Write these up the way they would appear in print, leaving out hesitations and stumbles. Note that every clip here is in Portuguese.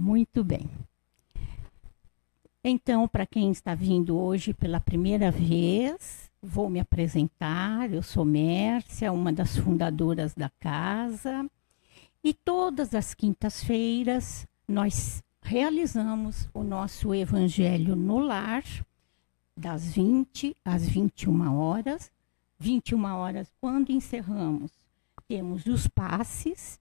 Muito bem. Então, para quem está vindo hoje pela primeira vez, vou me apresentar. Eu sou Mércia, uma das fundadoras da casa. E todas as quintas-feiras nós realizamos o nosso Evangelho no Lar, das 20 às 21 horas. 21 horas, quando encerramos, temos os passes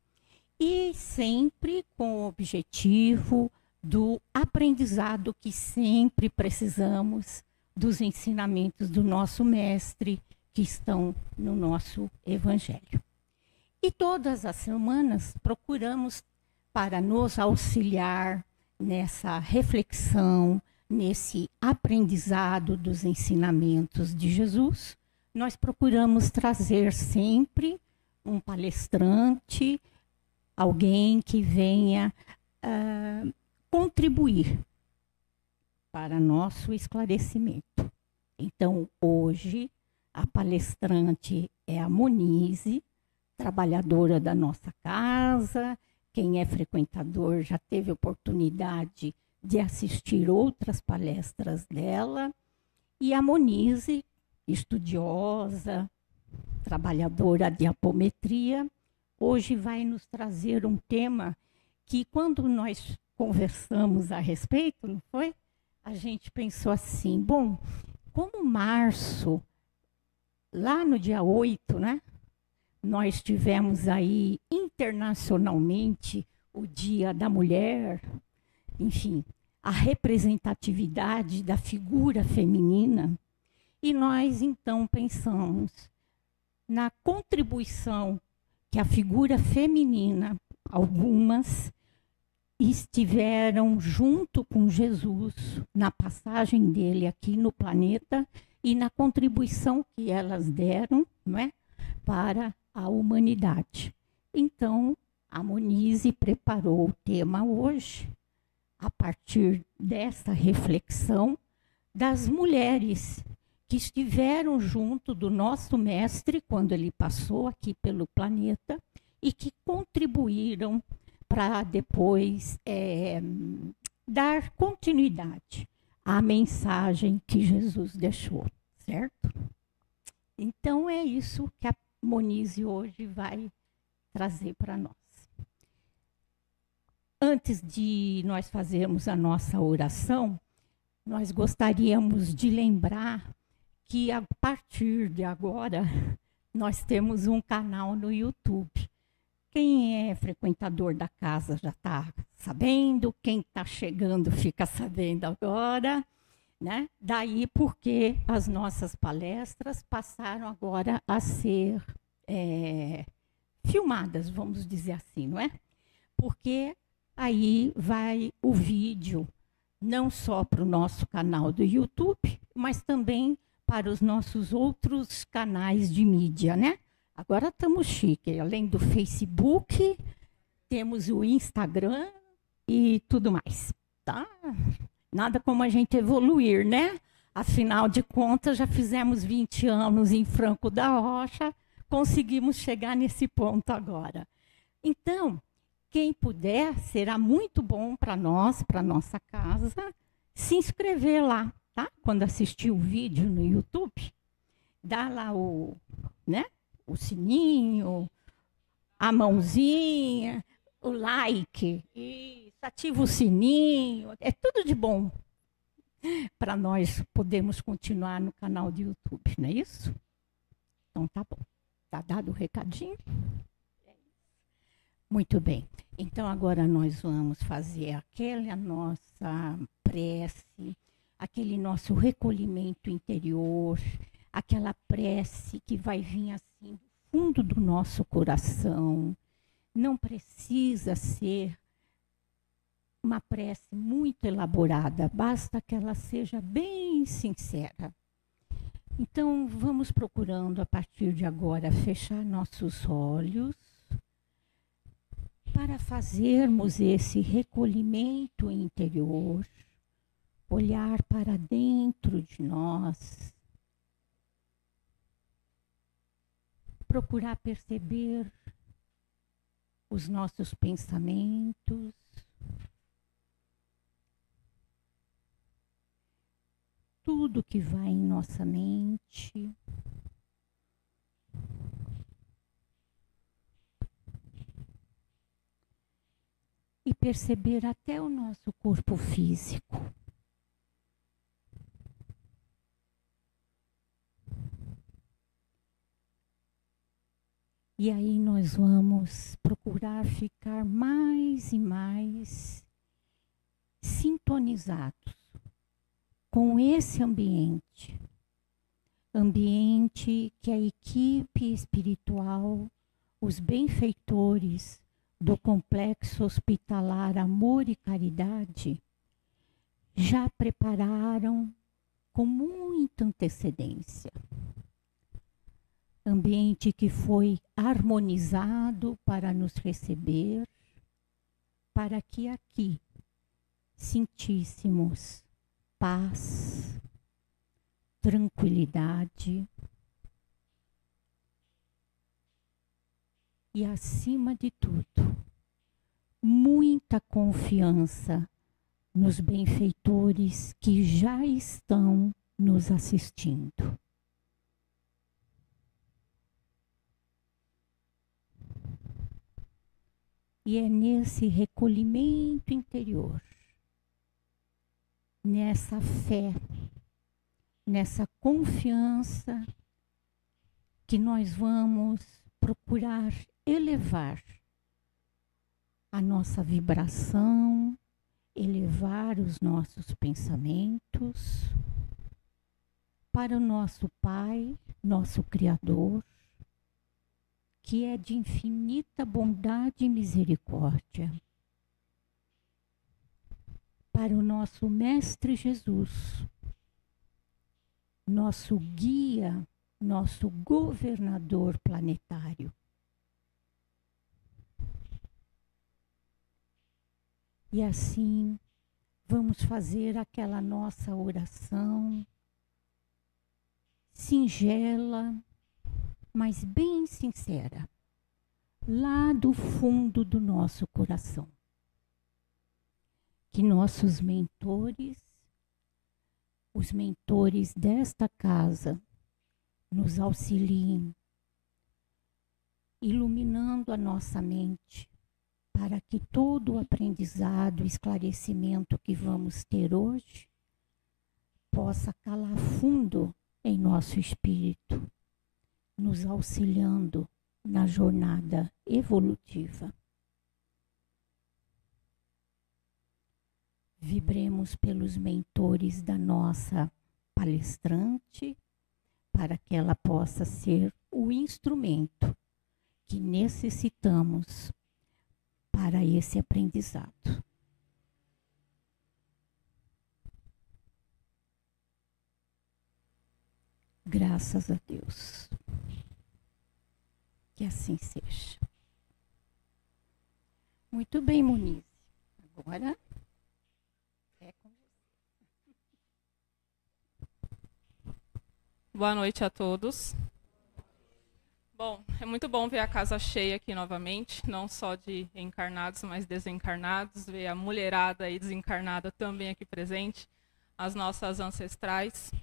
e sempre com o objetivo do aprendizado que sempre precisamos dos ensinamentos do nosso mestre que estão no nosso Evangelho. E todas as semanas procuramos para nos auxiliar nessa reflexão, nesse aprendizado dos ensinamentos de Jesus. Nós procuramos trazer sempre um palestrante, alguém que venha contribuir para nosso esclarecimento. Então, hoje, a palestrante é a Monize, trabalhadora da nossa casa. Quem é frequentador já teve oportunidade de assistir outras palestras dela. E a Monize, estudiosa, trabalhadora de apometria, hoje vai nos trazer um tema que, quando nós conversamos a respeito, não foi? A gente pensou assim, bom, como março, lá no dia 8, né? Nós tivemos aí internacionalmente o Dia da Mulher, enfim, a representatividade da figura feminina. E nós, então, pensamos na contribuição que a figura feminina, algumas, estiveram junto com Jesus na passagem dele aqui no planeta e na contribuição que elas deram, não é, para a humanidade. Então, a Monize preparou o tema hoje, a partir dessa reflexão das mulheres que estiveram junto do nosso mestre quando ele passou aqui pelo planeta e que contribuíram para depois dar continuidade à mensagem que Jesus deixou, certo? Então é isso que a Monize hoje vai trazer para nós. Antes de nós fazermos a nossa oração, nós gostaríamos de lembrar que a partir de agora nós temos um canal no YouTube. Quem é frequentador da casa já está sabendo, quem está chegando fica sabendo agora, né? Daí porque as nossas palestras passaram agora a ser filmadas, vamos dizer assim, não é? Porque aí vai o vídeo, não só para o nosso canal do YouTube, mas também para os nossos outros canais de mídia, né? Agora estamos chique, além do Facebook, temos o Instagram e tudo mais, tá? Nada como a gente evoluir, né? Afinal de contas, já fizemos 20 anos em Franco da Rocha, conseguimos chegar nesse ponto agora. Então, quem puder, será muito bom para nós, para nossa casa, se inscrever lá, tá? Quando assistir o vídeo no YouTube, dá lá o sininho, a mãozinha, o like, e ativa o sininho, é tudo de bom para nós podermos continuar no canal do YouTube, não é isso? Então tá bom, tá dado o recadinho? Muito bem, então agora nós vamos fazer aquela nossa prece, aquele nosso recolhimento interior, aquela prece que vai vir assim do fundo do nosso coração. Não precisa ser uma prece muito elaborada, basta que ela seja bem sincera. Então, vamos procurando a partir de agora fechar nossos olhos para fazermos esse recolhimento interior, olhar para dentro de nós, procurar perceber os nossos pensamentos, tudo que vai em nossa mente. E perceber até o nosso corpo físico. E aí nós vamos procurar ficar mais e mais sintonizados com esse ambiente. Ambiente que a equipe espiritual, os benfeitores do Complexo Hospitalar Amor e Caridade já prepararam com muita antecedência. Ambiente que foi harmonizado para nos receber, para que aqui sentíssemos paz, tranquilidade e, acima de tudo, muita confiança nos benfeitores que já estão nos assistindo. E é nesse recolhimento interior, nessa fé, nessa confiança, que nós vamos procurar elevar a nossa vibração, elevar os nossos pensamentos para o nosso Pai, nosso Criador, que é de infinita bondade e misericórdia, para o nosso Mestre Jesus, nosso guia, nosso governador planetário. E assim, vamos fazer aquela nossa oração singela, mas bem sincera, lá do fundo do nosso coração. Que nossos mentores, os mentores desta casa, nos auxiliem, iluminando a nossa mente, para que todo o aprendizado, esclarecimento que vamos ter hoje, possa calar fundo em nosso espírito, nos auxiliando na jornada evolutiva. Vibremos pelos mentores da nossa palestrante, para que ela possa ser o instrumento que necessitamos para esse aprendizado. Graças a Deus. Que assim seja. Muito bem, Muniz. Agora é com você. Boa noite a todos. Bom, é muito bom ver a casa cheia aqui novamente, não só de encarnados, mas desencarnados, ver a mulherada e desencarnada também aqui presente, as nossas ancestrais.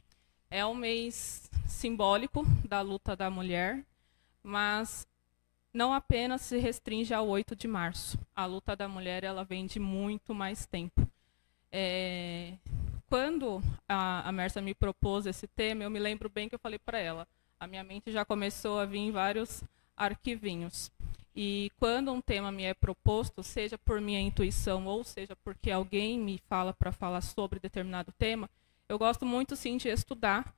É um mês simbólico da luta da mulher, mas não apenas se restringe ao 8 de março. A luta da mulher, ela vem de muito mais tempo. Quando a Mércia me propôs esse tema, eu me lembro bem que eu falei para ela, a minha mente já começou a vir vários arquivinhos. E quando um tema me é proposto, seja por minha intuição ou seja porque alguém me fala para falar sobre determinado tema, eu gosto muito sim de estudar,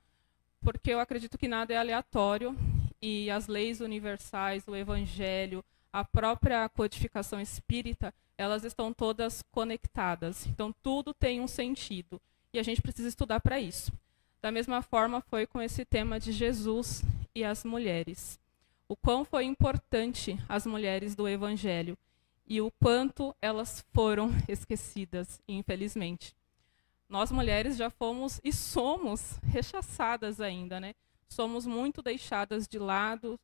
porque eu acredito que nada é aleatório e as leis universais, o evangelho, a própria codificação espírita, elas estão todas conectadas. Então tudo tem um sentido e a gente precisa estudar para isso. Da mesma forma foi com esse tema de Jesus e as mulheres. O quão foi importante as mulheres do evangelho e o quanto elas foram esquecidas, infelizmente. Nós mulheres já fomos e somos rechaçadas ainda, né? Somos muito deixadas de lado,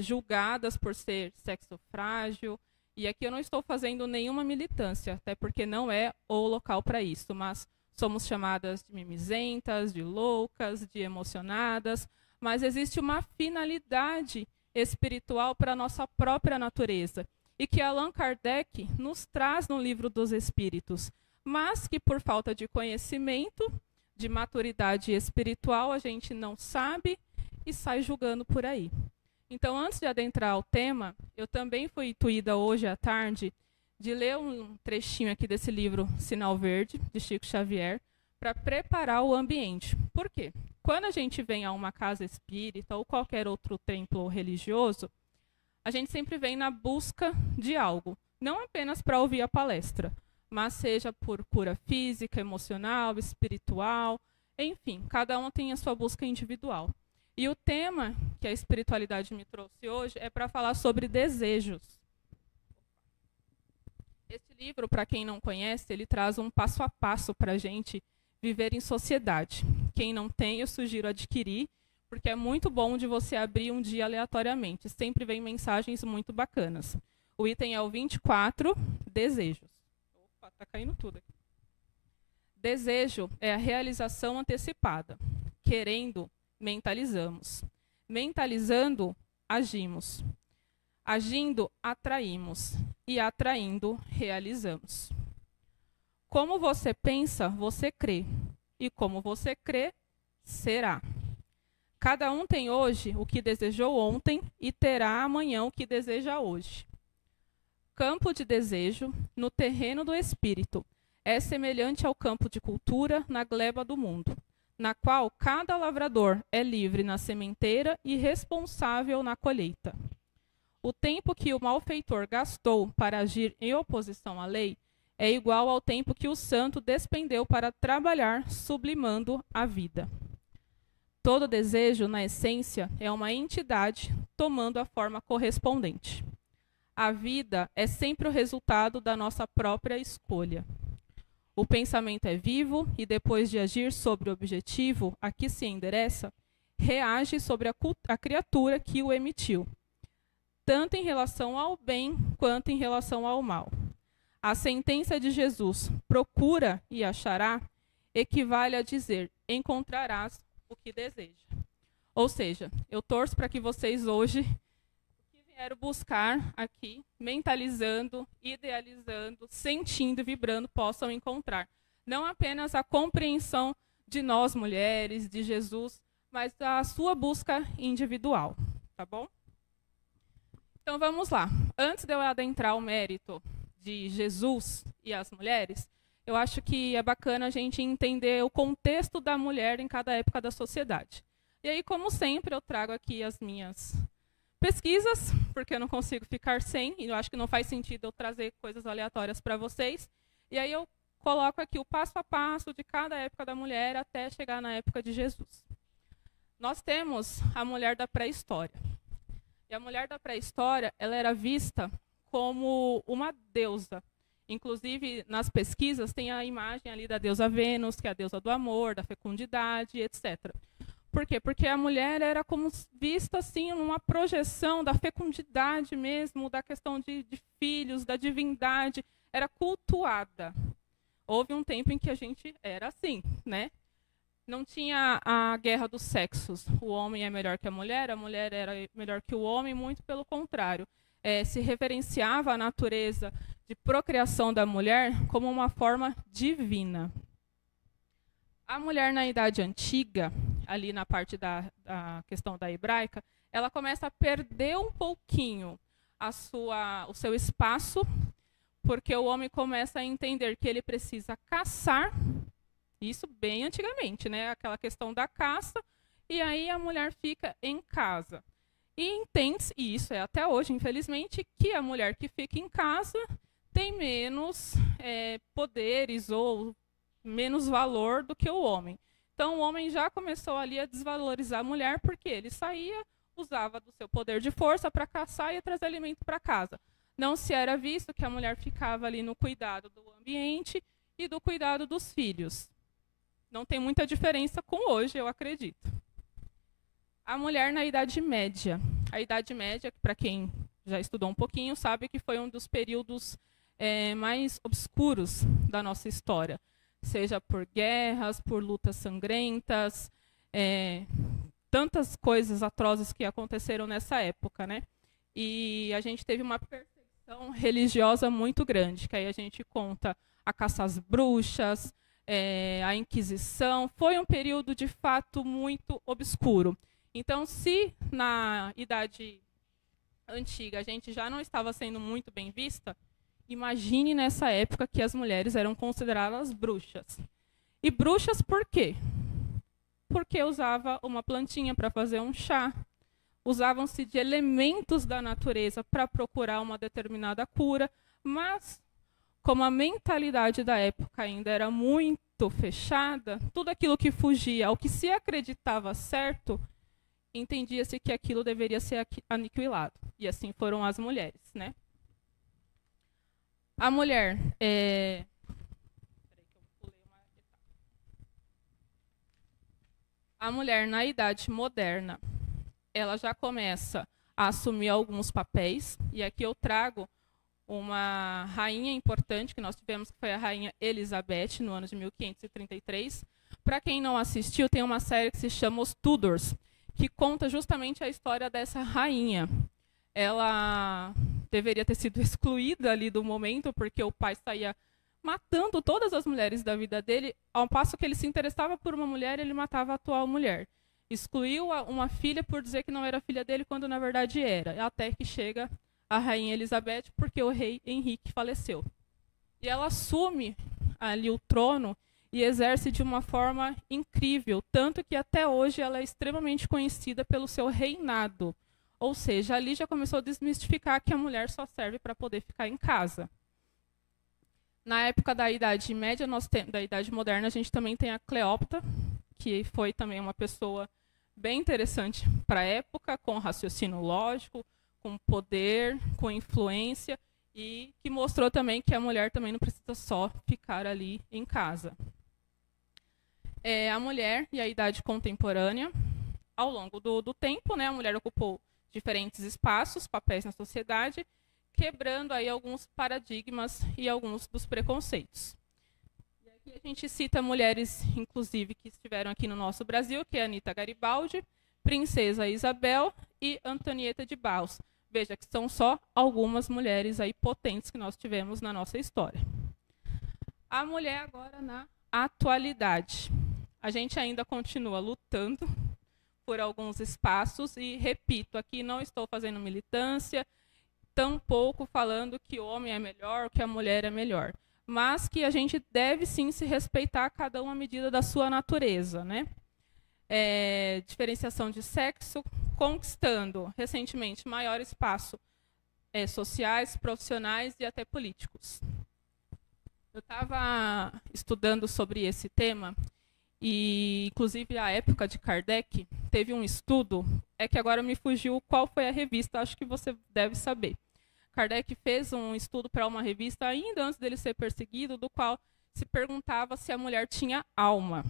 julgadas por ser sexo frágil. E aqui eu não estou fazendo nenhuma militância, até porque não é o local para isso, mas Somos chamadas de mimizentas, de loucas, de emocionadas, mas existe uma finalidade espiritual para a nossa própria natureza, e que Allan Kardec nos traz no Livro dos Espíritos, mas que por falta de conhecimento, de maturidade espiritual, a gente não sabe e sai julgando por aí. Então, antes de adentrar ao tema, eu também fui intuída hoje à tarde de ler um trechinho aqui desse livro Sinal Verde, de Chico Xavier, para preparar o ambiente. Por quê? Quando a gente vem a uma casa espírita ou qualquer outro templo religioso, a gente sempre vem na busca de algo, não apenas para ouvir a palestra, mas seja por cura física, emocional, espiritual, enfim, cada um tem a sua busca individual. E o tema que a espiritualidade me trouxe hoje é para falar sobre desejos. Esse livro, para quem não conhece, ele traz um passo a passo para a gente viver em sociedade. Quem não tem, eu sugiro adquirir, porque é muito bom de você abrir um dia aleatoriamente. Sempre vem mensagens muito bacanas. O item é o 24, Desejos. Opa, tá caindo tudo aqui. Desejo é a realização antecipada. Querendo, mentalizamos. Mentalizando, agimos. Agindo, atraímos. E atraindo, realizamos. Como você pensa, você crê. E como você crê, será. Cada um tem hoje o que desejou ontem e terá amanhã o que deseja hoje. Campo de desejo, no terreno do espírito, é semelhante ao campo de cultura na gleba do mundo, na qual cada lavrador é livre na sementeira e responsável na colheita. O tempo que o malfeitor gastou para agir em oposição à lei é igual ao tempo que o santo despendeu para trabalhar, sublimando a vida. Todo desejo, na essência, é uma entidade tomando a forma correspondente. A vida é sempre o resultado da nossa própria escolha. O pensamento é vivo e, depois de agir sobre o objetivo a que se endereça, reage sobre a criatura que o emitiu, tanto em relação ao bem quanto em relação ao mal. A sentença de Jesus, procura e achará, equivale a dizer, encontrarás o que deseja. Ou seja, eu torço para que vocês hoje, o que vieram buscar aqui, mentalizando, idealizando, sentindo e vibrando, possam encontrar. Não apenas a compreensão de nós mulheres, de Jesus, mas a sua busca individual, tá bom? Então vamos lá. Antes de eu adentrar o mérito de Jesus e as mulheres, eu acho que é bacana a gente entender o contexto da mulher em cada época da sociedade. E aí, como sempre, eu trago aqui as minhas pesquisas, porque eu não consigo ficar sem, e eu acho que não faz sentido eu trazer coisas aleatórias para vocês. E aí eu coloco aqui o passo a passo de cada época da mulher até chegar na época de Jesus. Nós temos a mulher da pré-história. E a mulher da pré-história, ela era vista como uma deusa. Inclusive, nas pesquisas, tem a imagem ali da deusa Vênus, que é a deusa do amor, da fecundidade, etc. Por quê? Porque a mulher era como vista assim, numa projeção da fecundidade mesmo, da questão de filhos, da divindade, era cultuada. Houve um tempo em que a gente era assim, né? Não tinha a guerra dos sexos. O homem é melhor que a mulher era melhor que o homem, muito pelo contrário. Se reverenciava a natureza de procriação da mulher como uma forma divina. A mulher na Idade Antiga, ali na parte da questão da hebraica, ela começa a perder um pouquinho o seu espaço, porque o homem começa a entender que ele precisa caçar, isso bem antigamente, né? Aquela questão da caça, e aí a mulher fica em casa. E entende-se, e isso é até hoje, infelizmente, que a mulher que fica em casa tem menos poderes ou menos valor do que o homem. Então, o homem já começou ali a desvalorizar a mulher porque ele saía, usava do seu poder de força para caçar e trazer alimento para casa. Não se era visto que a mulher ficava ali no cuidado do ambiente e do cuidado dos filhos. Não tem muita diferença com hoje, eu acredito. A mulher na Idade Média. A Idade Média, para quem já estudou um pouquinho, sabe que foi um dos períodos mais obscuros da nossa história. seja por guerras, por lutas sangrentas, tantas coisas atrozes que aconteceram nessa época, né? E a gente teve uma perseguição religiosa muito grande, que aí a gente conta a caça às bruxas, a Inquisição. Foi um período, de fato, muito obscuro. Então, se na Idade Antiga a gente já não estava sendo muito bem vista, imagine nessa época que as mulheres eram consideradas bruxas. E bruxas por quê? Porque usava uma plantinha para fazer um chá, usavam-se de elementos da natureza para procurar uma determinada cura, mas como a mentalidade da época ainda era muito fechada, tudo aquilo que fugia ao que se acreditava certo, entendia-se que aquilo deveria ser aniquilado. E assim foram as mulheres, né? A mulher A mulher na Idade Moderna, ela já começa a assumir alguns papéis, e aqui eu trago uma rainha importante que nós tivemos, que foi a rainha Elizabeth, no ano de 1533. Para quem não assistiu, tem uma série que se chama Os Tudors, que conta justamente a história dessa rainha. Ela deveria ter sido excluída ali do momento, porque o pai saía matando todas as mulheres da vida dele, ao passo que ele se interessava por uma mulher, ele matava a atual mulher. Excluiu uma filha por dizer que não era filha dele, quando na verdade era, até que chega a rainha Elizabeth, porque o rei Henrique faleceu. E ela assume ali o trono e exerce de uma forma incrível, tanto que até hoje ela é extremamente conhecida pelo seu reinado. Ou seja, ali já começou a desmistificar que a mulher só serve para poder ficar em casa. Na época da Idade Média, da Idade Moderna, a gente também tem a Cleópatra, que foi também uma pessoa bem interessante para a época, com raciocínio lógico, com poder, com influência, e que mostrou também que a mulher também não precisa só ficar ali em casa. A mulher e a Idade Contemporânea, ao longo do tempo, né, a mulher ocupou diferentes espaços, papéis na sociedade, quebrando aí alguns paradigmas e alguns dos preconceitos. E aqui a gente cita mulheres, inclusive, que estiveram aqui no nosso Brasil, que é Anita Garibaldi, Princesa Isabel e Antonieta de Barros. Veja que são só algumas mulheres aí potentes que nós tivemos na nossa história. A mulher agora na atualidade. A gente ainda continua lutando por alguns espaços e, repito, aqui não estou fazendo militância, tampouco falando que o homem é melhor, que a mulher é melhor, mas que a gente deve sim se respeitar cada uma à medida da sua natureza, né? Diferenciação de sexo, conquistando recentemente maior espaço sociais, profissionais e até políticos. Eu estava estudando sobre esse tema e, inclusive, a época de Kardec teve um estudo, que agora me fugiu qual foi a revista, acho que você deve saber. Kardec fez um estudo para uma revista ainda antes dele ser perseguido, do qual se perguntava se a mulher tinha alma.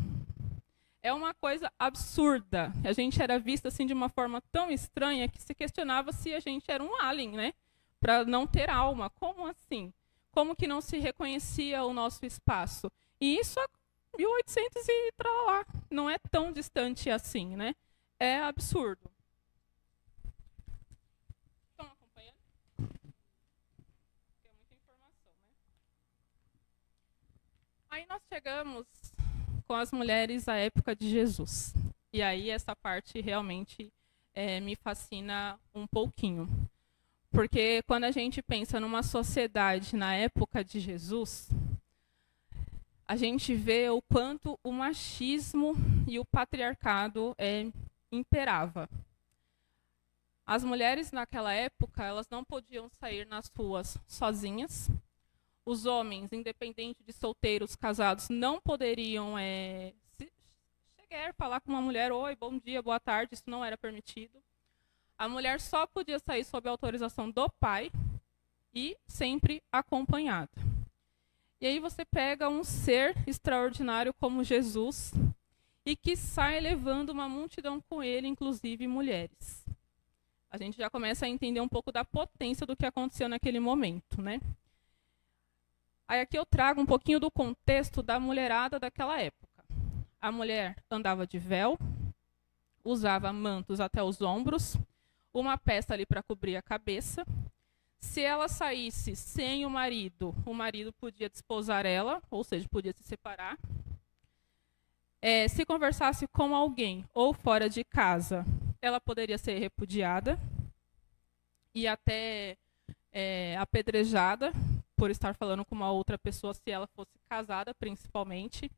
É uma coisa absurda. A gente era vista assim de uma forma tão estranha que se questionava se a gente era um alien, né? Para não ter alma. Como assim? Como que não se reconhecia o nosso espaço? E isso há 1800 e tralá. Não é tão distante assim, né? É absurdo. Estão acompanhando? É muita informação, né? Aí nós chegamos com as mulheres à época de Jesus. E aí essa parte realmente me fascina um pouquinho. Porque quando a gente pensa numa sociedade na época de Jesus, a gente vê o quanto o machismo e o patriarcado imperava. As mulheres naquela época, elas não podiam sair nas ruas sozinhas. Os homens, independente de solteiros, casados, não poderiam chegar, falar com uma mulher, oi, bom dia, boa tarde, isso não era permitido. A mulher só podia sair sob a autorização do pai e sempre acompanhada. E aí você pega um ser extraordinário como Jesus e que sai levando uma multidão com ele, inclusive mulheres. A gente já começa a entender um pouco da potência do que aconteceu naquele momento, né? Aí aqui eu trago um pouquinho do contexto da mulherada daquela época. A mulher andava de véu, usava mantos até os ombros, uma peça ali para cobrir a cabeça. Se ela saísse sem o marido podia desposar ela, ou seja, podia se separar. Se conversasse com alguém ou fora de casa, ela poderia ser repudiada e até apedrejada por estar falando com uma outra pessoa, se ela fosse casada, principalmente.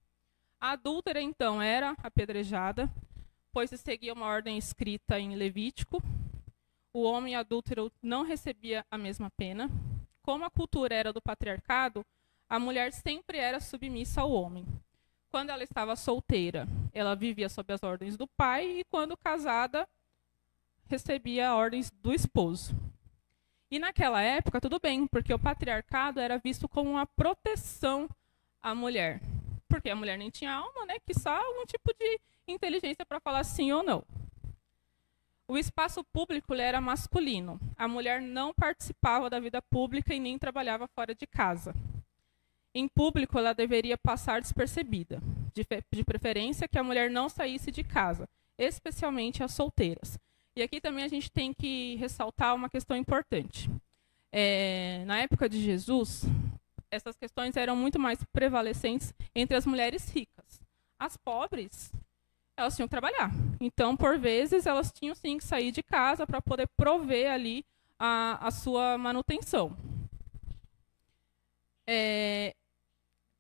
A adúltera, então, era apedrejada, pois se seguia uma ordem escrita em Levítico. O homem adúltero não recebia a mesma pena. Como a cultura era do patriarcado, a mulher sempre era submissa ao homem. Quando ela estava solteira, ela vivia sob as ordens do pai, e quando casada, recebia ordens do esposo. E naquela época, tudo bem, porque o patriarcado era visto como uma proteção à mulher. Porque a mulher nem tinha alma, né? Quiçá algum tipo de inteligência para falar sim ou não. O espaço público era masculino. A mulher não participava da vida pública e nem trabalhava fora de casa. Em público, ela deveria passar despercebida, de preferência que a mulher não saísse de casa, especialmente as solteiras. E aqui também a gente tem que ressaltar uma questão importante. Na época de Jesus, essas questões eram muito mais prevalecentes entre as mulheres ricas. As pobres, elas tinham que trabalhar. Então, por vezes, elas tinham sim que sair de casa para poder prover ali a sua manutenção.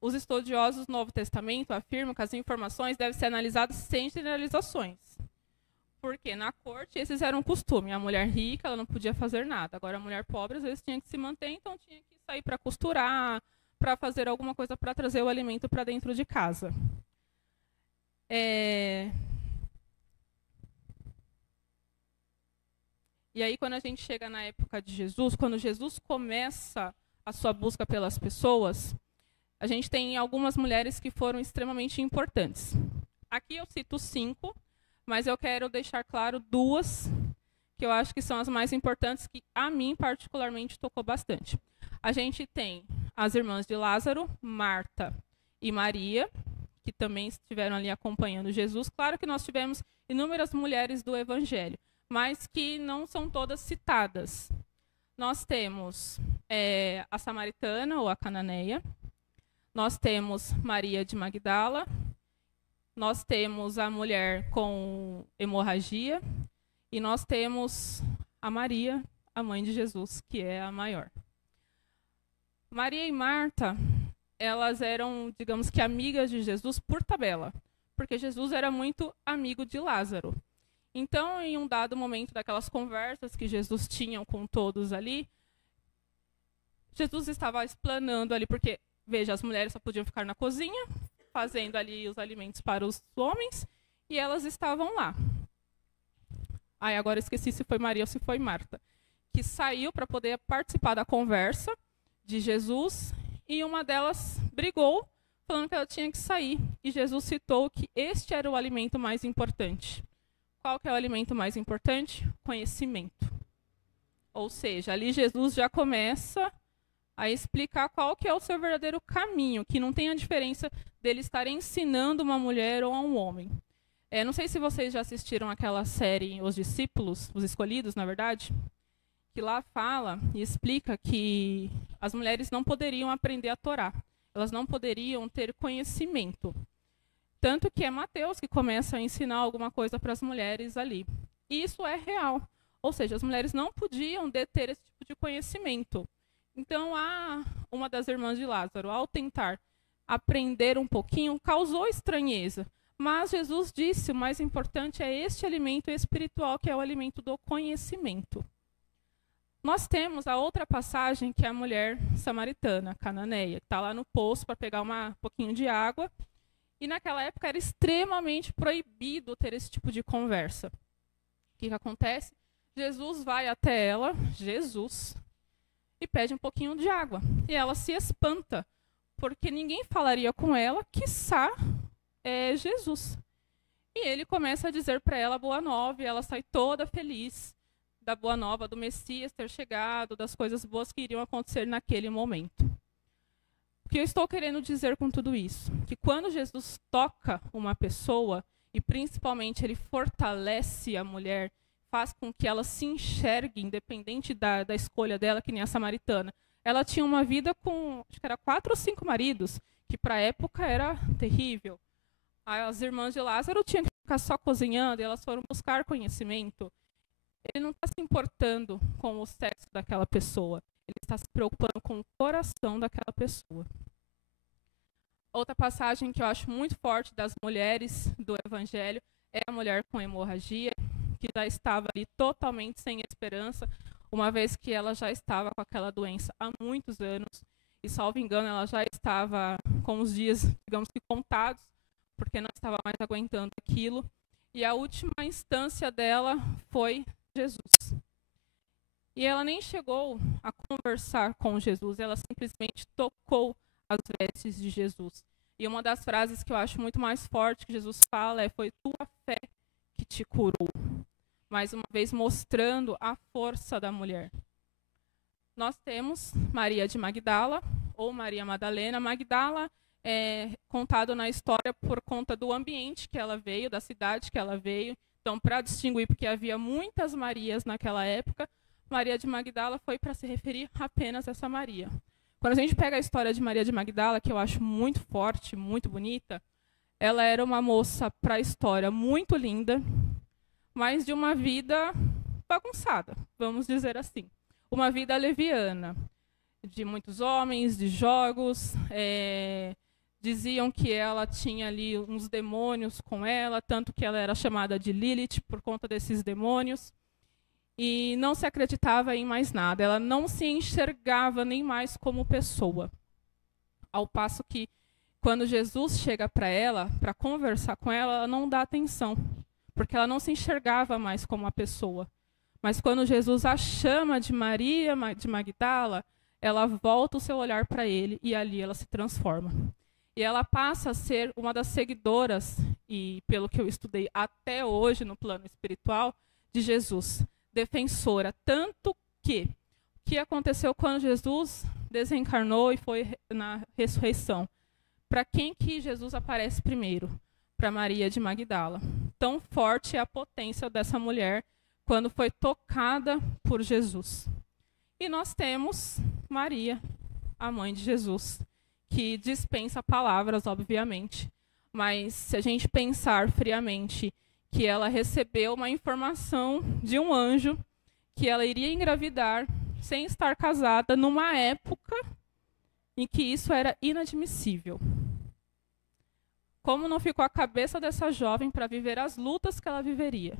Os estudiosos do Novo Testamento afirmam que as informações devem ser analisadas sem generalizações. Porque na corte esses eram um costume. A mulher rica, ela não podia fazer nada. Agora a mulher pobre às vezes tinha que se manter, então tinha que sair para costurar, para fazer alguma coisa para trazer o alimento para dentro de casa. E aí quando a gente chega na época de Jesus, quando Jesus começa a sua busca pelas pessoas, a gente tem algumas mulheres que foram extremamente importantes. Aqui eu cito 5, mas eu quero deixar claro 2, que eu acho que são as mais importantes, que a mim particularmente tocou bastante. A gente tem as irmãs de Lázaro, Marta e Maria, que também estiveram ali acompanhando Jesus. Claro que nós tivemos inúmeras mulheres do Evangelho, mas que não são todas citadas. Nós temos a samaritana, ou a cananeia. Nós temos Maria de Magdala. Nós temos a mulher com hemorragia. E nós temos a Maria, a mãe de Jesus, que é a maior. Maria e Marta, elas eram, digamos que, amigas de Jesus por tabela, porque Jesus era muito amigo de Lázaro. Então, em um dado momento daquelas conversas que Jesus tinha com todos ali, Jesus estava explanando ali, porque, veja, as mulheres só podiam ficar na cozinha, fazendo ali os alimentos para os homens, e elas estavam lá. Agora esqueci se foi Maria ou se foi Marta, que saiu para poder participar da conversa de Jesus, e uma delas brigou, falando que ela tinha que sair. E Jesus citou que este era o alimento mais importante. Qual que é o alimento mais importante? Conhecimento. Ou seja, ali Jesus já começa a explicar qual que é o seu verdadeiro caminho, que não tem a diferença dele estar ensinando uma mulher ou a um homem. Não sei se vocês já assistiram aquela série Os Discípulos, Os Escolhidos, na verdade, que lá fala e explica que as mulheres não poderiam aprender a Torá, elas não poderiam ter conhecimento. Tanto que é Mateus que começa a ensinar alguma coisa para as mulheres ali. E isso é real. Ou seja, as mulheres não podiam deter esse tipo de conhecimento. Então, uma das irmãs de Lázaro, ao tentar aprender um pouquinho, causou estranheza. Mas Jesus disse, o mais importante é este alimento espiritual, que é o alimento do conhecimento. Nós temos a outra passagem, que é a mulher samaritana, cananeia, que está lá no poço para pegar um pouquinho de água. E naquela época era extremamente proibido ter esse tipo de conversa. O que acontece? Jesus vai até ela, e pede um pouquinho de água. E ela se espanta, porque ninguém falaria com ela, quiçá Jesus. E ele começa a dizer para ela a boa nova, e ela sai toda feliz da boa nova do Messias ter chegado, das coisas boas que iriam acontecer naquele momento. O que eu estou querendo dizer com tudo isso? Que quando Jesus toca uma pessoa, e principalmente ele fortalece a mulher, faz com que ela se enxergue, independente da escolha dela, que nem a samaritana. Ela tinha uma vida com, acho que era 4 ou 5 maridos, que para a época era terrível. As irmãs de Lázaro tinham que ficar só cozinhando, e elas foram buscar conhecimento. Ele não está se importando com o sexo daquela pessoa. Ele está se preocupando com o coração daquela pessoa. Outra passagem que eu acho muito forte das mulheres do Evangelho é a mulher com hemorragia, que já estava ali totalmente sem esperança, uma vez que ela já estava com aquela doença há muitos anos. E, salvo engano, ela já estava com os dias, digamos que contados, porque não estava mais aguentando aquilo. E a última instância dela foi Jesus. E ela nem chegou a conversar com Jesus, ela simplesmente tocou as vestes de Jesus. E uma das frases que eu acho muito mais forte que Jesus fala foi: tua fé que te curou. Mais uma vez mostrando a força da mulher. Nós temos Maria de Magdala, ou Maria Madalena. Magdala é contado na história por conta do ambiente que ela veio, da cidade que ela veio. Então, para distinguir, porque havia muitas Marias naquela época, Maria de Magdala foi para se referir apenas a essa Maria. Quando a gente pega a história de Maria de Magdala, que eu acho muito forte, muito bonita, ela era uma moça para a história muito linda, mas de uma vida bagunçada, vamos dizer assim. Uma vida leviana, de muitos homens, de jogos. Diziam que ela tinha ali uns demônios com ela, tanto que ela era chamada de Lilith por conta desses demônios. E não se acreditava em mais nada. Ela não se enxergava nem mais como pessoa. Ao passo que, quando Jesus chega para ela, para conversar com ela, ela não dá atenção, porque ela não se enxergava mais como uma pessoa. Mas quando Jesus a chama de Maria de Magdala, ela volta o seu olhar para ele e ali ela se transforma. E ela passa a ser uma das seguidoras, e pelo que eu estudei até hoje no plano espiritual, de Jesus, defensora. Tanto que o que aconteceu quando Jesus desencarnou e foi na ressurreição? Para quem que Jesus aparece primeiro? Para Maria de Magdala. Tão forte é a potência dessa mulher quando foi tocada por Jesus. E nós temos Maria, a mãe de Jesus, que dispensa palavras, obviamente. Mas se a gente pensar friamente que ela recebeu uma informação de um anjo que ela iria engravidar sem estar casada numa época em que isso era inadmissível. Como não ficou a cabeça dessa jovem para viver as lutas que ela viveria?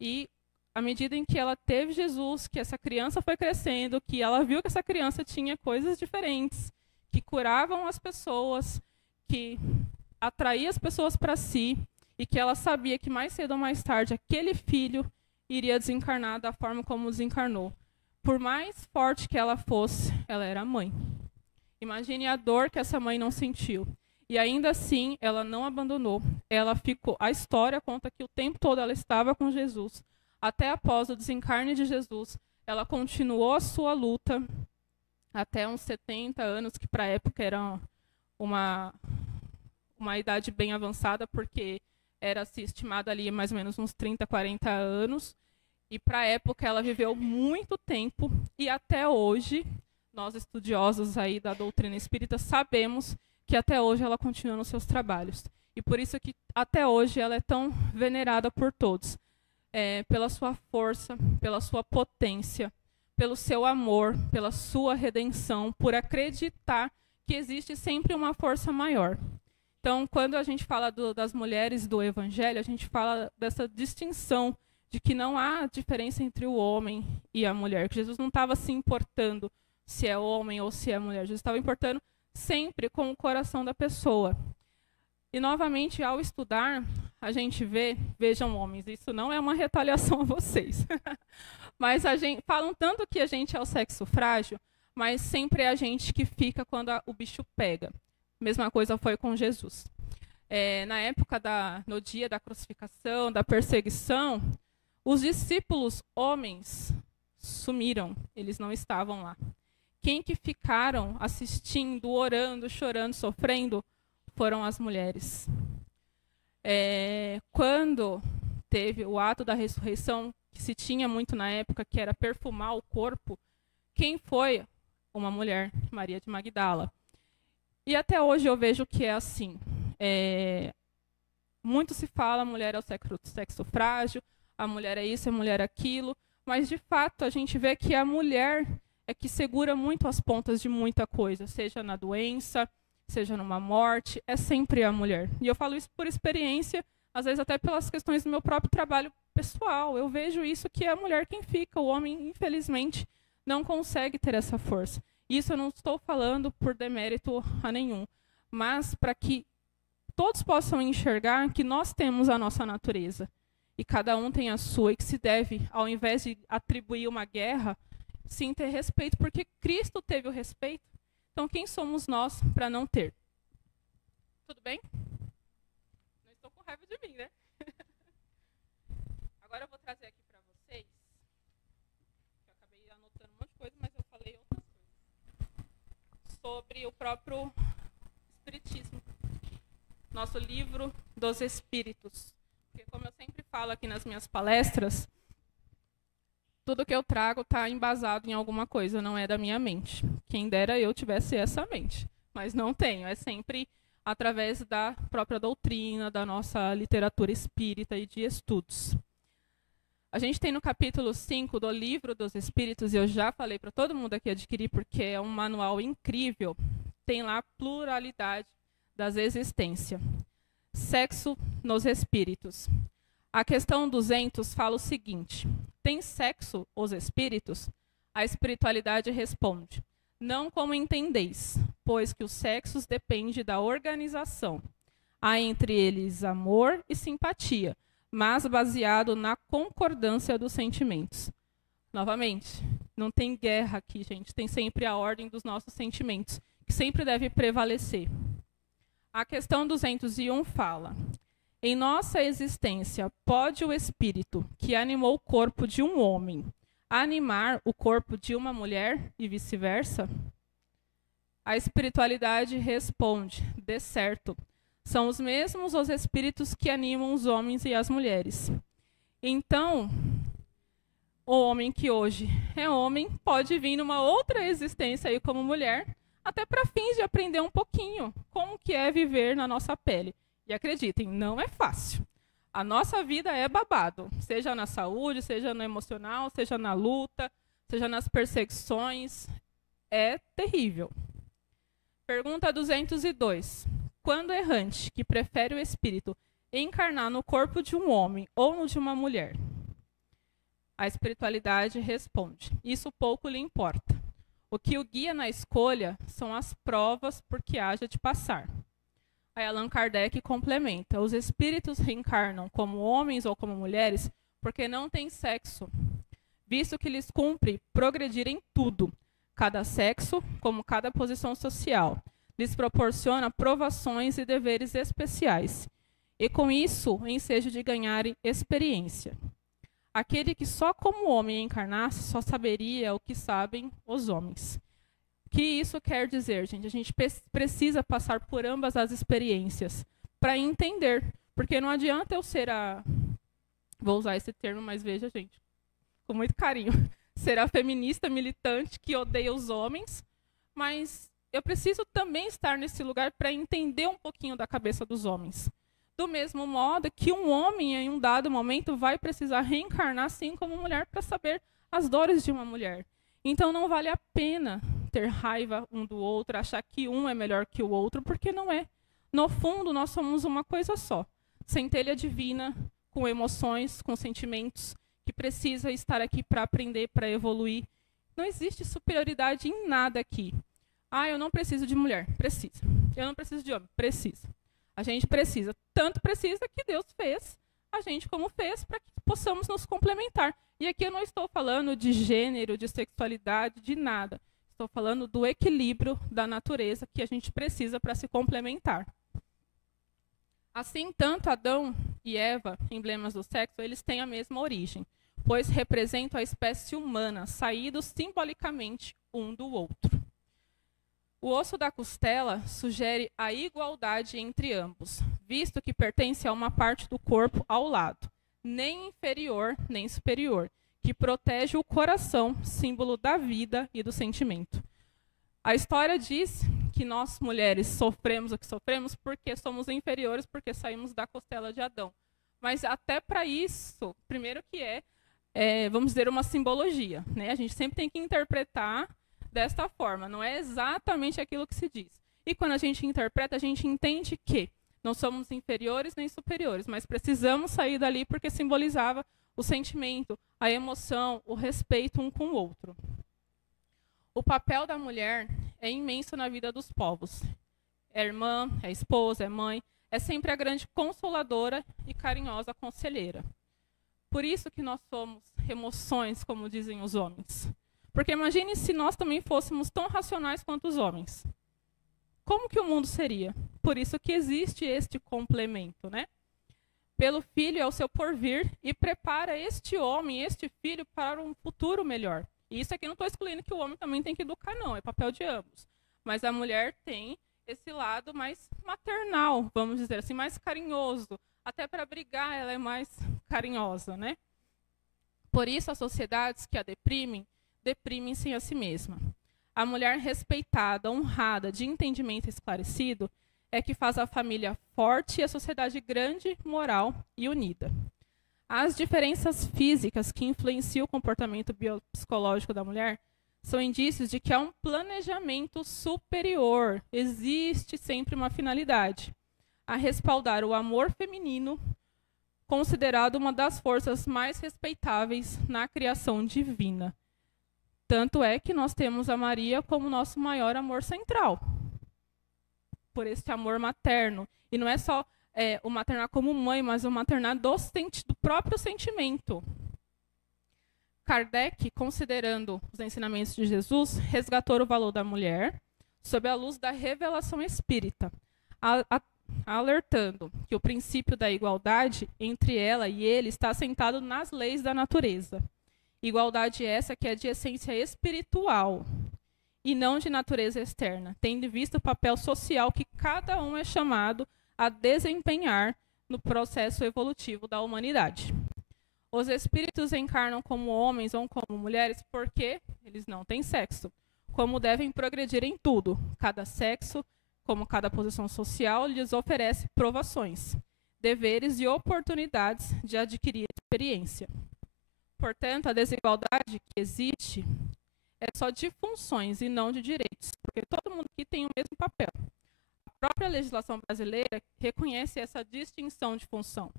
E à medida em que ela teve Jesus, que essa criança foi crescendo, que ela viu que essa criança tinha coisas diferentes, que curavam as pessoas, que atraía as pessoas para si, e que ela sabia que mais cedo ou mais tarde aquele filho iria desencarnar da forma como desencarnou. Por mais forte que ela fosse, ela era mãe. Imagine a dor que essa mãe não sentiu. E ainda assim, ela não abandonou. Ela ficou. A história conta que o tempo todo ela estava com Jesus. Até após o desencarne de Jesus, ela continuou a sua luta até uns 70 anos, que para a época era uma idade bem avançada, porque era se estimada ali mais ou menos uns 30, 40 anos. E para a época ela viveu muito tempo, e até hoje, nós estudiosos aí da doutrina espírita sabemos que até hoje ela continua nos seus trabalhos. E por isso que até hoje ela é tão venerada por todos. Pela sua força, pela sua potência, pelo seu amor, pela sua redenção, por acreditar que existe sempre uma força maior. Então, quando a gente fala das mulheres do Evangelho, a gente fala dessa distinção de que não há diferença entre o homem e a mulher, que Jesus não estava se importando se é homem ou se é mulher, Jesus estava importando sempre com o coração da pessoa. E, novamente, ao estudar, a gente vejam homens, isso não é uma retaliação a vocês, mas falam tanto que a gente é o sexo frágil, mas sempre é a gente que fica quando o bicho pega. Mesma coisa foi com Jesus. Na época, no dia da crucificação, da perseguição, os discípulos homens sumiram, eles não estavam lá. Quem que ficaram assistindo, orando, chorando, sofrendo, foram as mulheres. Quando teve o ato da ressurreição, que se tinha muito na época, que era perfumar o corpo, quem foi? Uma mulher, Maria de Magdala. E até hoje eu vejo que é assim. Muito se fala, a mulher é o sexo frágil, a mulher é isso, a mulher é aquilo, mas de fato a gente vê que a mulher é que segura muito as pontas de muita coisa, seja na doença, seja numa morte, é sempre a mulher. E eu falo isso por experiência, às vezes até pelas questões do meu próprio trabalho pessoal. Eu vejo isso, que é a mulher quem fica, o homem, infelizmente, não consegue ter essa força. Isso eu não estou falando por demérito a nenhum, mas para que todos possam enxergar que nós temos a nossa natureza e cada um tem a sua, e que se deve, ao invés de atribuir uma guerra, sim ter respeito, porque Cristo teve o respeito. Então, quem somos nós para não ter? Tudo bem? Não estou com raiva de mim, né? Agora eu vou trazer aqui para vocês, eu acabei anotando um monte de coisa, mas eu falei outras coisas, sobre o próprio Espiritismo. Nosso livro dos Espíritos. Porque, como eu sempre falo aqui nas minhas palestras, tudo que eu trago está embasado em alguma coisa, não é da minha mente. Quem dera eu tivesse essa mente, mas não tenho. É sempre através da própria doutrina, da nossa literatura espírita e de estudos. A gente tem no capítulo 5 do livro dos Espíritos, e eu já falei para todo mundo aqui adquirir, porque é um manual incrível, tem lá pluralidade das existências. Sexo nos espíritos. A questão 200 fala o seguinte: tem sexo os espíritos? A espiritualidade responde: não como entendeis, pois que os sexos dependem da organização. Há entre eles amor e simpatia, mas baseado na concordância dos sentimentos. Novamente, não tem guerra aqui, gente. Tem sempre a ordem dos nossos sentimentos, que sempre deve prevalecer. A questão 201 fala: em nossa existência, pode o espírito que animou o corpo de um homem animar o corpo de uma mulher e vice-versa? A espiritualidade responde: de certo, são os mesmos os espíritos que animam os homens e as mulheres. Então, o homem que hoje é homem pode vir numa outra existência aí como mulher, até para fins de aprender um pouquinho como que é viver na nossa pele. E acreditem, não é fácil. A nossa vida é babado, seja na saúde, seja no emocional, seja na luta, seja nas perseguições. É terrível. Pergunta 202. Quando errante, que prefere o espírito encarnar no corpo de um homem ou no de uma mulher? A espiritualidade responde: isso pouco lhe importa. O que o guia na escolha são as provas por que haja de passar. Aí Allan Kardec complementa: os espíritos reencarnam como homens ou como mulheres porque não têm sexo, visto que lhes cumpre progredir em tudo. Cada sexo, como cada posição social, lhes proporciona provações e deveres especiais, e com isso o ensejo de ganharem experiência. Aquele que só como homem encarnasse só saberia o que sabem os homens. O que isso quer dizer, gente? A gente precisa passar por ambas as experiências para entender. Porque não adianta eu ser a... Vou usar esse termo, mas veja, gente, com muito carinho. Ser a feminista militante que odeia os homens, mas eu preciso também estar nesse lugar para entender um pouquinho da cabeça dos homens. Do mesmo modo que um homem, em um dado momento, vai precisar reencarnar assim como mulher para saber as dores de uma mulher. Então não vale a pena ter raiva um do outro, achar que um é melhor que o outro, porque não é. No fundo, nós somos uma coisa só. Centelha divina, com emoções, com sentimentos, que precisa estar aqui para aprender, para evoluir. Não existe superioridade em nada aqui. Ah, eu não preciso de mulher. Precisa. Eu não preciso de homem. Precisa. A gente precisa. Tanto precisa que Deus fez a gente como fez para que possamos nos complementar. E aqui eu não estou falando de gênero, de sexualidade, de nada. Estou falando do equilíbrio da natureza que a gente precisa para se complementar. Assim, tanto Adão e Eva, emblemas do sexo, eles têm a mesma origem, pois representam a espécie humana, saídos simbolicamente um do outro. O osso da costela sugere a igualdade entre ambos, visto que pertence a uma parte do corpo ao lado, nem inferior nem superior, que protege o coração, símbolo da vida e do sentimento. A história diz que nós, mulheres, sofremos o que sofremos porque somos inferiores, porque saímos da costela de Adão. Mas até para isso, primeiro que vamos dizer, uma simbologia, né? A gente sempre tem que interpretar desta forma, não é exatamente aquilo que se diz. E quando a gente interpreta, a gente entende que não somos inferiores nem superiores, mas precisamos sair dali porque simbolizava o sentimento, a emoção, o respeito um com o outro. O papel da mulher é imenso na vida dos povos. É irmã, é esposa, é mãe, é sempre a grande consoladora e carinhosa conselheira. Por isso que nós somos emoções, como dizem os homens. Porque imagine se nós também fôssemos tão racionais quanto os homens. Como que o mundo seria? Por isso que existe este complemento, né? Pelo filho é o seu porvir e prepara este homem, este filho, para um futuro melhor. E isso aqui não estou excluindo que o homem também tem que educar, não. É papel de ambos. Mas a mulher tem esse lado mais maternal, vamos dizer assim, mais carinhoso. Até para brigar ela é mais carinhosa, né? Por isso as sociedades que a deprimem-se a si mesma. A mulher respeitada, honrada, de entendimento esclarecido, é que faz a família forte e a sociedade grande, moral e unida. As diferenças físicas que influenciam o comportamento biopsicológico da mulher são indícios de que há um planejamento superior. Existe sempre uma finalidade, a respaldar o amor feminino, considerado uma das forças mais respeitáveis na criação divina. Tanto é que nós temos a Maria como nosso maior amor central, por esse amor materno. E não é só o maternar como mãe, mas o maternar do próprio sentimento. Kardec, considerando os ensinamentos de Jesus, resgatou o valor da mulher sob a luz da revelação espírita, alertando que o princípio da igualdade entre ela e ele está assentado nas leis da natureza. Igualdade essa que é de essência espiritual e não de natureza externa, tendo visto o papel social que cada um é chamado a desempenhar no processo evolutivo da humanidade. Os espíritos encarnam como homens ou como mulheres porque eles não têm sexo, como devem progredir em tudo. Cada sexo, como cada posição social, lhes oferece provações, deveres e oportunidades de adquirir experiência. Portanto, a desigualdade que existe é só de funções e não de direitos, porque todo mundo aqui tem o mesmo papel. A própria legislação brasileira reconhece essa distinção de função,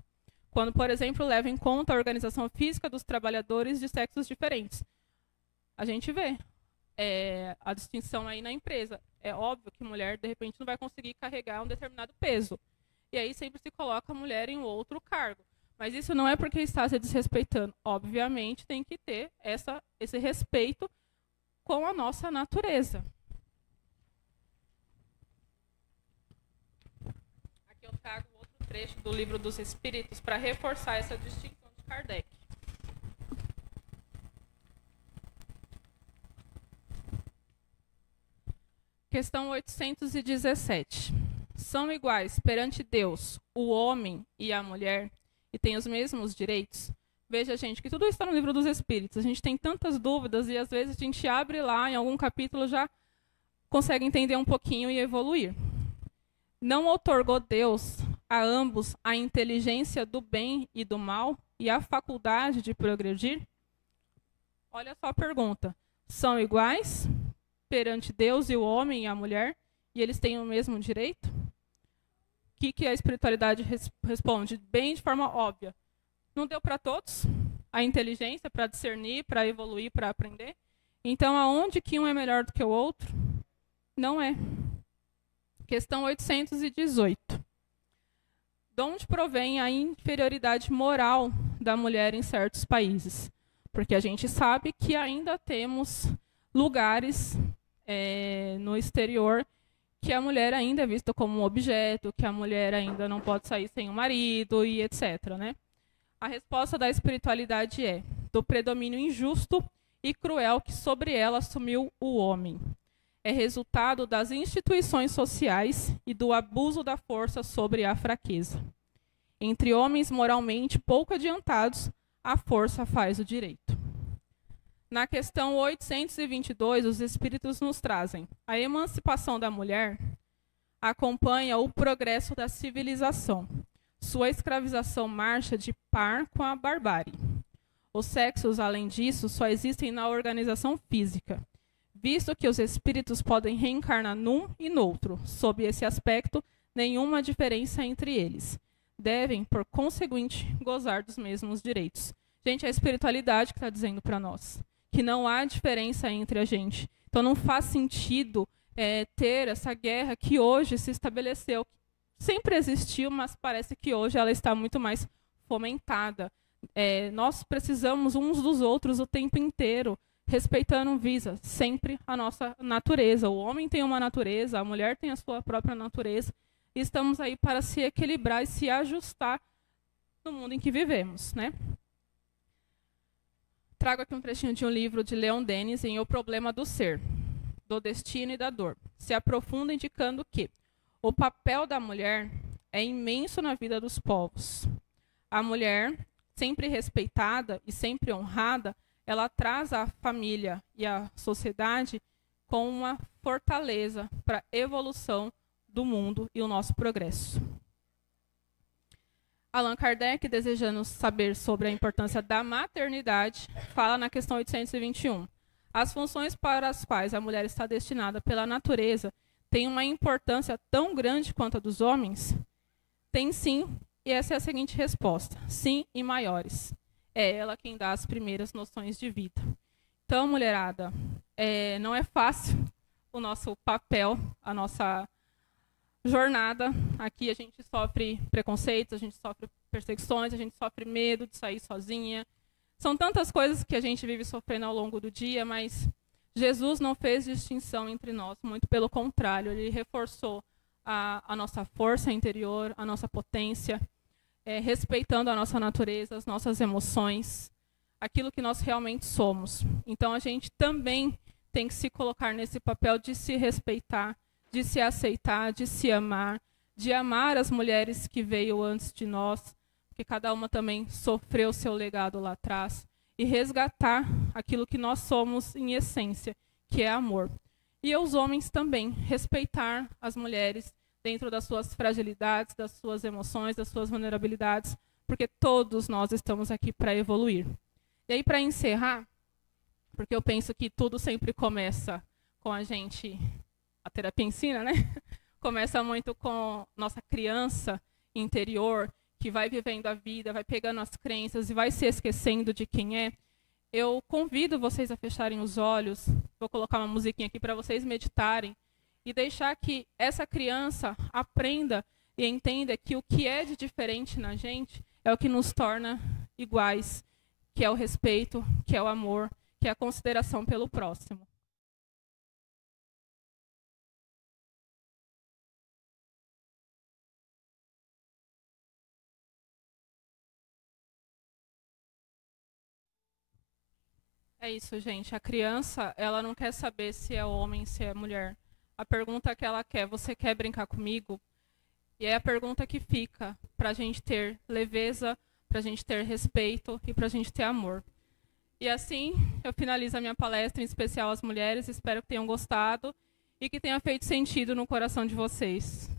quando, por exemplo, leva em conta a organização física dos trabalhadores de sexos diferentes. A gente vê a distinção aí na empresa. É óbvio que mulher, de repente, não vai conseguir carregar um determinado peso. E aí sempre se coloca a mulher em outro cargo. Mas isso não é porque está se desrespeitando. Obviamente, tem que ter esse respeito com a nossa natureza. Aqui eu trago outro trecho do Livro dos Espíritos para reforçar essa distinção de Kardec. Questão 817. São iguais perante Deus o homem e a mulher e têm os mesmos direitos? Veja, gente, que tudo isso está no Livro dos Espíritos. A gente tem tantas dúvidas e, às vezes, a gente abre lá, em algum capítulo, já consegue entender um pouquinho e evoluir. Não outorgou Deus a ambos a inteligência do bem e do mal e a faculdade de progredir? Olha só a pergunta. São iguais perante Deus e o homem e a mulher e eles têm o mesmo direito? O que a espiritualidade responde? Bem de forma óbvia. Não deu para todos a inteligência para discernir, para evoluir, para aprender? Então, aonde que um é melhor do que o outro? Não é. Questão 818. De onde provém a inferioridade moral da mulher em certos países? Porque a gente sabe que ainda temos lugares no exterior que a mulher ainda é vista como um objeto, que a mulher ainda não pode sair sem o marido e etc., né? A resposta da espiritualidade é do predomínio injusto e cruel que sobre ela assumiu o homem. É resultado das instituições sociais e do abuso da força sobre a fraqueza. Entre homens moralmente pouco adiantados, a força faz o direito. Na questão 822, os espíritos nos trazem: a emancipação da mulher acompanha o progresso da civilização. Sua escravização marcha de par com a barbárie. Os sexos, além disso, só existem na organização física, visto que os espíritos podem reencarnar num e noutro. Sob esse aspecto, nenhuma diferença entre eles. Devem, por conseguinte, gozar dos mesmos direitos. Gente, é a espiritualidade que está dizendo para nós que não há diferença entre a gente. Então não faz sentido ter essa guerra que hoje se estabeleceu. Sempre existiu, mas parece que hoje ela está muito mais fomentada. Nós precisamos uns dos outros o tempo inteiro, respeitando sempre a nossa natureza. O homem tem uma natureza, a mulher tem a sua própria natureza. E estamos aí para se equilibrar e se ajustar no mundo em que vivemos, né? Trago aqui um trechinho de um livro de Leon Denis em O Problema do Ser, do Destino e da Dor. Se aprofunda indicando que o papel da mulher é imenso na vida dos povos. A mulher, sempre respeitada e sempre honrada, ela traz a família e a sociedade com uma fortaleza para a evolução do mundo e o nosso progresso. Allan Kardec, desejando saber sobre a importância da maternidade, fala na questão 821. As funções para as quais a mulher está destinada pela natureza têm uma importância tão grande quanto a dos homens? Tem sim, e essa é a seguinte resposta: sim e maiores. É ela quem dá as primeiras noções de vida. Então, mulherada, não é fácil o nosso papel, a nossa jornada. Aqui a gente sofre preconceitos, a gente sofre perseguições, a gente sofre medo de sair sozinha. São tantas coisas que a gente vive sofrendo ao longo do dia, mas Jesus não fez distinção entre nós, muito pelo contrário, ele reforçou a nossa força interior, a nossa potência, respeitando a nossa natureza, as nossas emoções, aquilo que nós realmente somos. Então a gente também tem que se colocar nesse papel de se respeitar, de se aceitar, de se amar, de amar as mulheres que veio antes de nós, porque cada uma também sofreu seu legado lá atrás, e resgatar aquilo que nós somos em essência, que é amor. E os homens também, respeitar as mulheres dentro das suas fragilidades, das suas emoções, das suas vulnerabilidades, porque todos nós estamos aqui para evoluir. E aí, para encerrar, porque eu penso que tudo sempre começa com a gente. A terapia ensina, né? Começa muito com nossa criança interior, que vai vivendo a vida, vai pegando as crenças e vai se esquecendo de quem é. Eu convido vocês a fecharem os olhos, vou colocar uma musiquinha aqui para vocês meditarem e deixar que essa criança aprenda e entenda que o que é de diferente na gente é o que nos torna iguais, que é o respeito, que é o amor, que é a consideração pelo próximo. É isso, gente. A criança, ela não quer saber se é homem, se é mulher. A pergunta que ela quer: você quer brincar comigo? E é a pergunta que fica para a gente ter leveza, para a gente ter respeito e para a gente ter amor. E assim, eu finalizo a minha palestra, em especial às mulheres. Espero que tenham gostado e que tenha feito sentido no coração de vocês.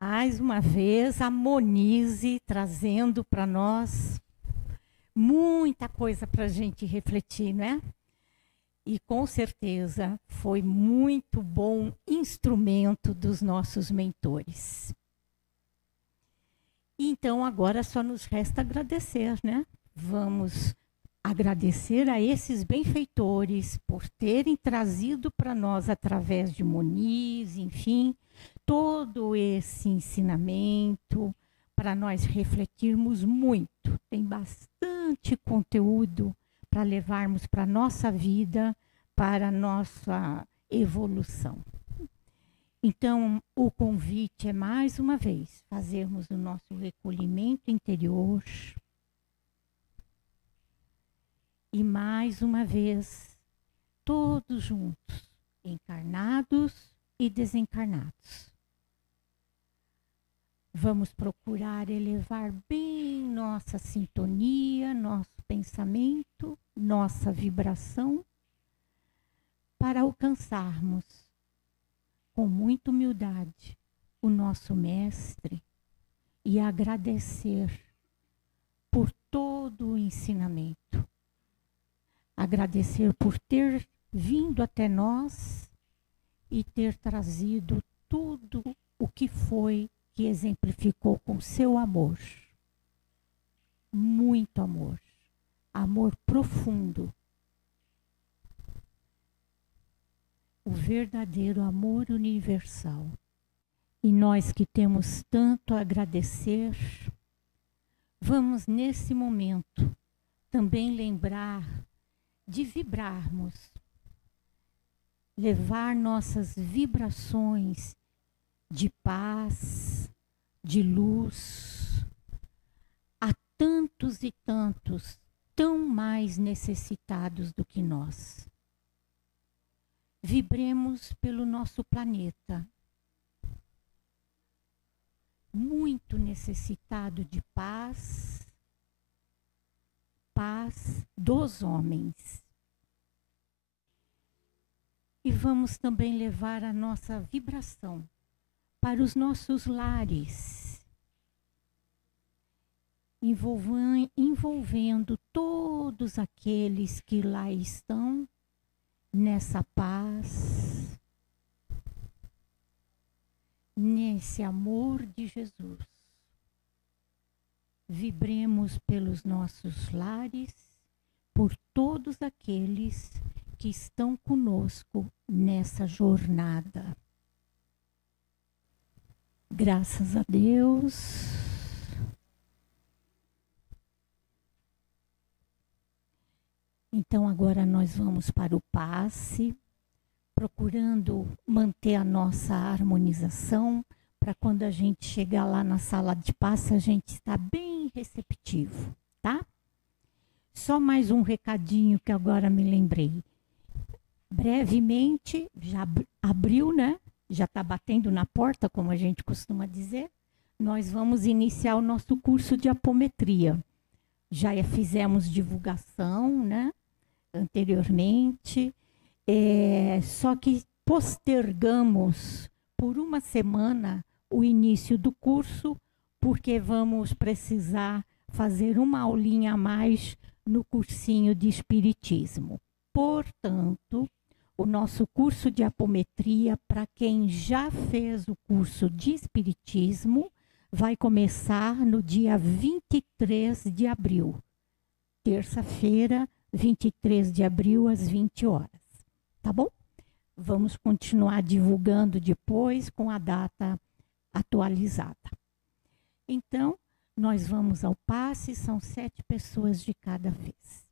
Mais uma vez, a Monize trazendo para nós muita coisa para a gente refletir, né? E com certeza foi muito bom instrumento dos nossos mentores. Então agora só nos resta agradecer, né? Vamos agradecer a esses benfeitores por terem trazido para nós, através de Monize, enfim, todo esse ensinamento para nós refletirmos muito. Tem bastante conteúdo para levarmos para a nossa vida, para a nossa evolução. Então, o convite é, mais uma vez, fazermos o nosso recolhimento interior e, mais uma vez, todos juntos, encarnados e desencarnados. Vamos procurar elevar bem nossa sintonia, nosso pensamento, nossa vibração, para alcançarmos com muita humildade o nosso Mestre e agradecer por todo o ensinamento. Agradecer por ter vindo até nós e ter trazido tudo o que foi que exemplificou com seu amor. Muito amor. Amor profundo. O verdadeiro amor universal. E nós que temos tanto a agradecer, vamos nesse momento também lembrar de vibrarmos, levar nossas vibrações de paz, de luz, a tantos e tantos tão mais necessitados do que nós. Vibremos pelo nosso planeta, muito necessitado de paz, paz dos homens. E vamos também levar a nossa vibração para os nossos lares, envolvendo todos aqueles que lá estão, nessa paz, nesse amor de Jesus. Vibremos pelos nossos lares, por todos aqueles que estão conosco nessa jornada. Graças a Deus. Então agora nós vamos para o passe, procurando manter a nossa harmonização, para quando a gente chegar lá na sala de passe, a gente está bem receptivo, tá? Só mais um recadinho que agora me lembrei. Brevemente, já abriu, né? Já está batendo na porta, como a gente costuma dizer. Nós vamos iniciar o nosso curso de apometria. Já fizemos divulgação, né? Anteriormente. Só que postergamos por uma semana o início do curso, porque vamos precisar fazer uma aulinha a mais no cursinho de Espiritismo. Portanto, o nosso curso de apometria, para quem já fez o curso de Espiritismo, vai começar no dia 23 de abril. Terça-feira, 23 de abril, às 20 horas. Tá bom? Vamos continuar divulgando depois com a data atualizada. Então, nós vamos ao passe, são 7 pessoas de cada vez.